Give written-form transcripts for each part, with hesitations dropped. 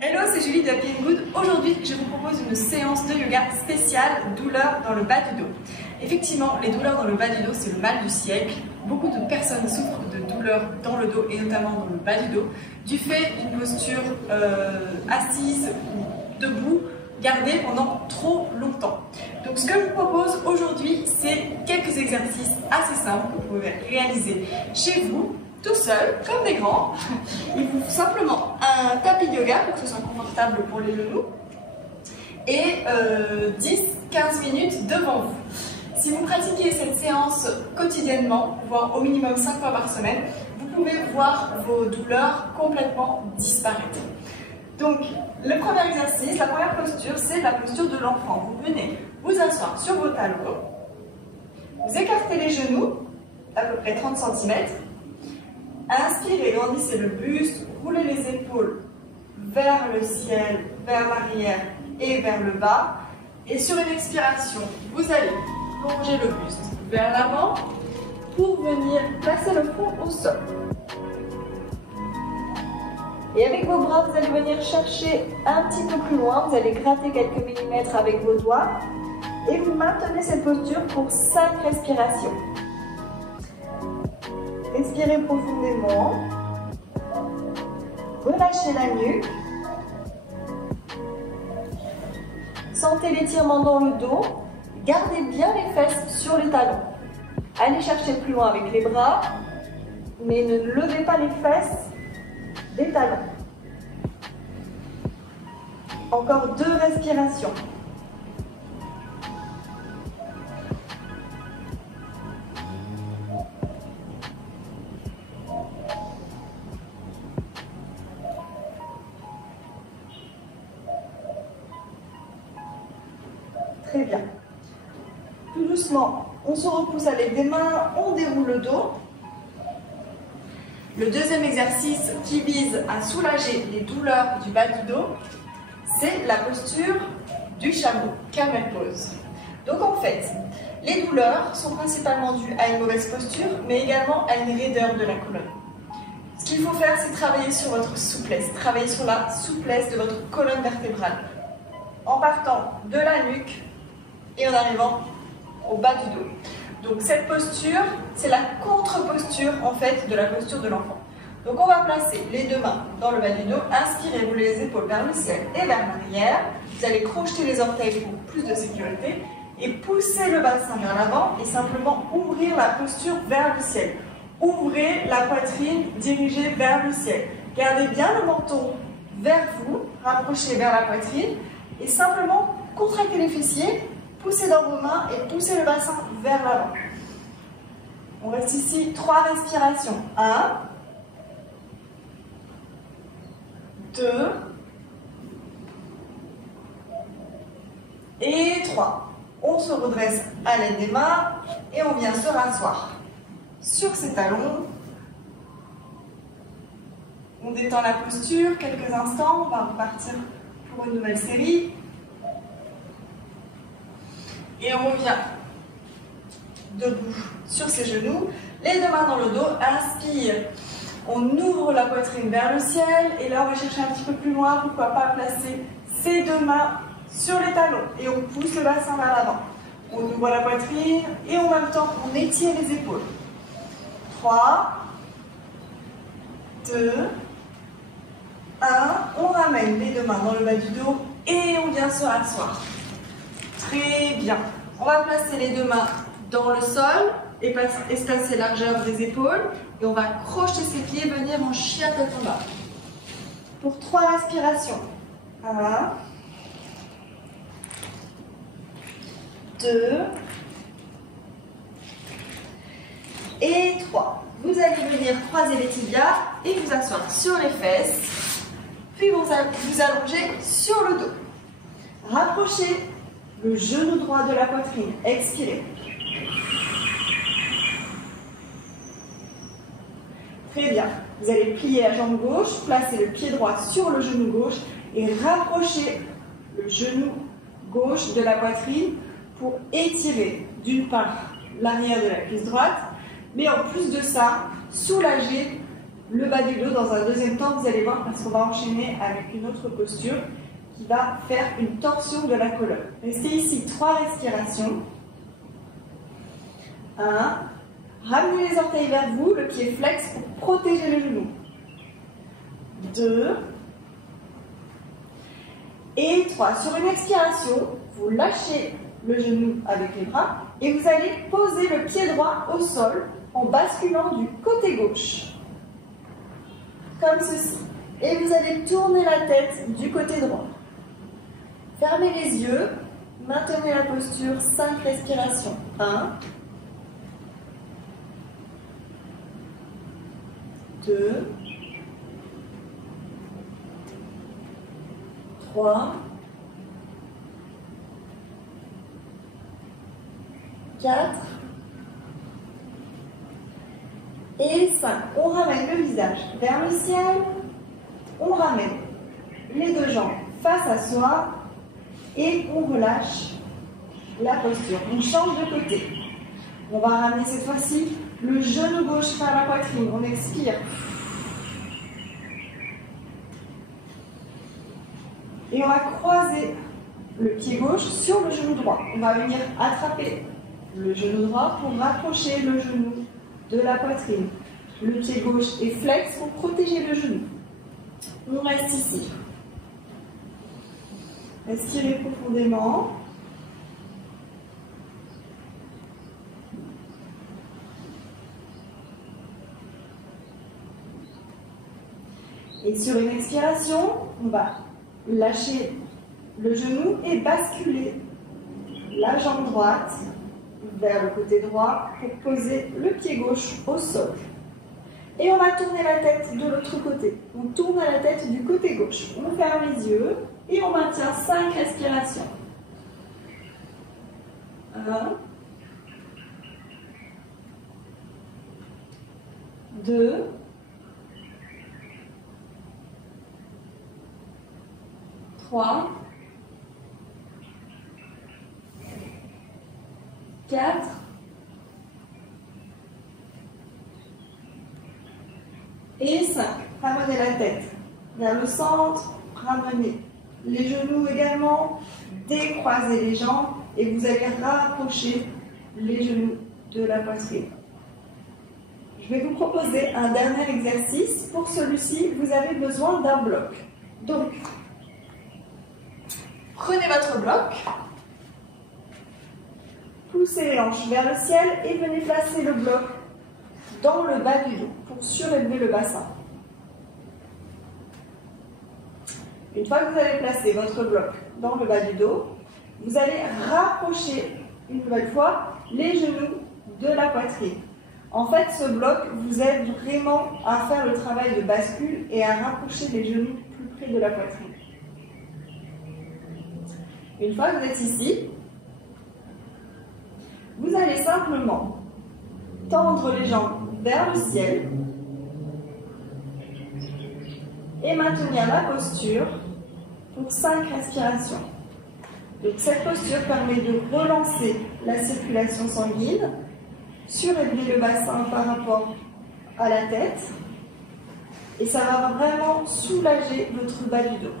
Hello, c'est Julie de Happy & Good. Aujourd'hui, je vous propose une séance de yoga spéciale douleurs dans le bas du dos. Effectivement, les douleurs dans le bas du dos, c'est le mal du siècle. Beaucoup de personnes souffrent de douleurs dans le dos et notamment dans le bas du dos du fait d'une posture assise ou debout gardée pendant trop longtemps. Donc ce que je vous propose aujourd'hui, c'est quelques exercices assez simples que vous pouvez réaliser chez vous, tout seul, comme des grands. Il vous faut simplement un tapis de yoga pour que ce soit confortable pour les genoux et 10-15 minutes devant vous. Si vous pratiquez cette séance quotidiennement, voire au minimum 5 fois par semaine, vous pouvez voir vos douleurs complètement disparaître. Donc, le premier exercice, la première posture, c'est la posture de l'enfant. Vous venez vous asseoir sur vos talons, vous écartez les genoux à peu près 30 cm, inspirez, grandissez le buste, roulez les épaules vers le ciel, vers l'arrière et vers le bas. Et sur une expiration, vous allez plonger le buste vers l'avant pour venir placer le front au sol. Et avec vos bras, vous allez venir chercher un petit peu plus loin, vous allez gratter quelques millimètres avec vos doigts et vous maintenez cette posture pour 5 respirations. Respirez profondément, relâchez la nuque, sentez l'étirement dans le dos, gardez bien les fesses sur les talons. Allez chercher plus loin avec les bras, mais ne levez pas les fesses des talons. Encore 2 respirations. Très bien. Tout doucement, on se repousse avec des mains, on déroule le dos. Le deuxième exercice qui vise à soulager les douleurs du bas du dos, c'est la posture du chameau, camel pose. Donc en fait, les douleurs sont principalement dues à une mauvaise posture, mais également à une raideur de la colonne. Ce qu'il faut faire, c'est travailler sur votre souplesse, travailler sur la souplesse de votre colonne vertébrale, en partant de la nuque et en arrivant au bas du dos. Donc cette posture, c'est la contre-posture en fait de la posture de l'enfant. Donc on va placer les deux mains dans le bas du dos, inspirez, roulez les épaules vers le ciel et vers l'arrière. Vous allez crocheter les orteils pour plus de sécurité et pousser le bassin vers l'avant et simplement ouvrir la posture vers le ciel. Ouvrez la poitrine dirigée vers le ciel. Gardez bien le menton vers vous, rapprochez vers la poitrine et simplement contractez les fessiers. Poussez dans vos mains et poussez le bassin vers l'avant. On reste ici 3 respirations. 1, 2 et 3. On se redresse à l'aide des mains et on vient se rasseoir sur ses talons. On détend la posture quelques instants. On va repartir pour une nouvelle série. Et on revient debout sur ses genoux, les deux mains dans le dos, inspire. On ouvre la poitrine vers le ciel et là on va chercher un petit peu plus loin, pourquoi pas placer ses deux mains sur les talons et on pousse le bassin vers l'avant. On ouvre la poitrine et en même temps on étire les épaules. 3, 2, 1, on ramène les deux mains dans le bas du dos et on vient se rasseoir. Très bien. On va placer les deux mains dans le sol, espacer largeur des épaules et on va crocheter ses pieds, venir en chien tête en bas. Pour 3 respirations. 1, 2 et 3. Vous allez venir croiser les tibias et vous asseoir sur les fesses, puis vous allonger sur le dos. Rapprochez le genou droit de la poitrine, expirez. Très bien. Vous allez plier la jambe gauche, placer le pied droit sur le genou gauche et rapprocher le genou gauche de la poitrine pour étirer d'une part l'arrière de la cuisse droite, mais en plus de ça, soulager le bas du dos dans un deuxième temps, vous allez voir, parce qu'on va enchaîner avec une autre posture qui va faire une torsion de la colonne. Restez ici 3 respirations. 1. Ramenez les orteils vers vous, le pied flex pour protéger le genou. 2. Et 3. Sur une expiration, vous lâchez le genou avec les bras et vous allez poser le pied droit au sol en basculant du côté gauche. Comme ceci. Et vous allez tourner la tête du côté droit. Fermez les yeux, maintenez la posture, 5 respirations. 1, 2, 3, 4 et 5. On ramène le visage vers le ciel, on ramène les deux jambes face à soi et on relâche la posture. On change de côté. On va ramener cette fois-ci le genou gauche vers la poitrine. On expire. Et on va croiser le pied gauche sur le genou droit. On va venir attraper le genou droit pour rapprocher le genou de la poitrine. Le pied gauche est flex pour protéger le genou. On reste ici. Respirez profondément. Et sur une expiration, on va lâcher le genou et basculer la jambe droite vers le côté droit pour poser le pied gauche au sol. Et on va tourner la tête de l'autre côté. On tourne la tête du côté gauche. On ferme les yeux et on maintient 5 respirations. 1, 2, 3, 4, et 5. Ramenez la tête vers le centre, ramenez les genoux également, décroisez les jambes et vous allez rapprocher les genoux de la poitrine. Je vais vous proposer un dernier exercice. Pour celui-ci, vous avez besoin d'un bloc. Donc, prenez votre bloc, poussez les hanches vers le ciel et venez placer le bloc dans le bas du dos pour surélever le bassin. Une fois que vous avez placé votre bloc dans le bas du dos, vous allez rapprocher une nouvelle fois les genoux de la poitrine. En fait, ce bloc vous aide vraiment à faire le travail de bascule et à rapprocher les genoux plus près de la poitrine. Une fois que vous êtes ici, vous allez simplement tendre les jambes vers le ciel et maintenir la posture pour 5 respirations. Donc cette posture permet de relancer la circulation sanguine, surélever le bassin par rapport à la tête et ça va vraiment soulager votre bas du dos.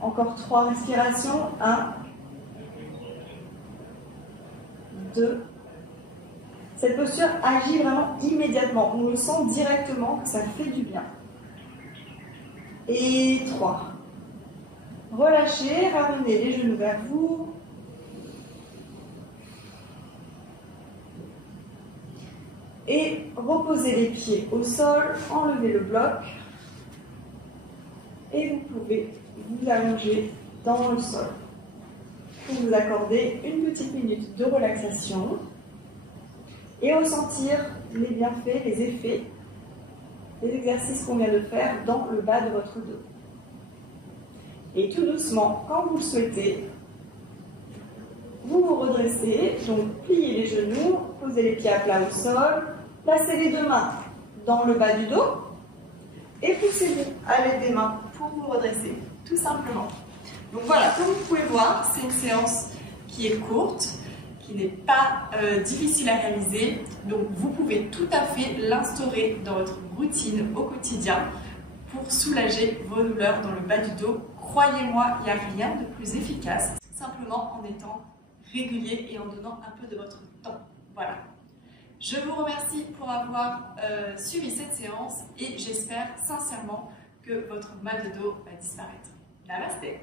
Encore 3 respirations. 1, 2. Cette posture agit vraiment immédiatement. On le sent directement que ça fait du bien. Et 3. Relâchez, ramenez les genoux vers vous. Et reposez les pieds au sol, enlevez le bloc. Et vous pouvez vous allonger dans le sol pour vous accorder une petite minute de relaxation et ressentir les bienfaits, les effets des exercices qu'on vient de faire dans le bas de votre dos. Et tout doucement, quand vous le souhaitez, vous vous redressez, donc pliez les genoux, posez les pieds à plat au sol, placez les deux mains dans le bas du dos et poussez-vous à l'aide des mains pour vous redresser, tout simplement. Donc voilà, comme vous pouvez voir, c'est une séance qui est courte, qui n'est pas difficile à réaliser, donc vous pouvez tout à fait l'instaurer dans votre routine au quotidien pour soulager vos douleurs dans le bas du dos. Croyez-moi, il n'y a rien de plus efficace, simplement en étant régulier et en donnant un peu de votre temps. Voilà. Je vous remercie pour avoir suivi cette séance et j'espère sincèrement que votre mal de dos va disparaître. Namasté!